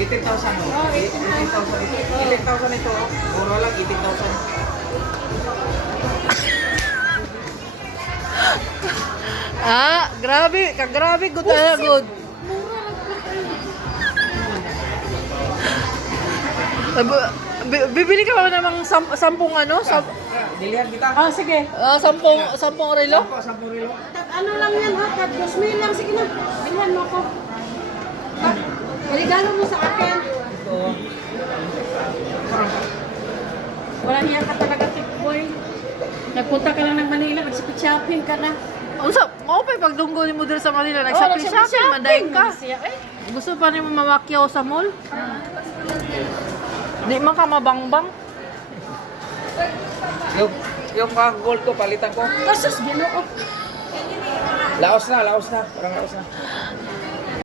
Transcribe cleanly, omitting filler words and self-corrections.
18,000 no? Oh, 18,000 ito. 18,000 ito. Mura lang, 18,000. Ah, grabe. Kagrabe. Good na good. Bibili ka ba namang sampung ano? Dilihan kita. Ah, sige. Sampung relo? Sampo relo. Ano lang yan ha? 2,000 lang. Sige na. Bilhan mo ko. Ha? Regalo mo sa akin. Ito. Wala niya ka talaga, tip boy. Nagpunta ka lang ng Manila, nagsipit-shopping ka na. Unsa, mao pa pagdunggo ni mo diri sa Manila, nag-shopping mandayon ka. Gusto pa nimo mamakyaw sa mall? Di man ka mabangbang. Yung mga gold ko, palitan ko. Kasus, ginoo. Laos na. Parang laos na.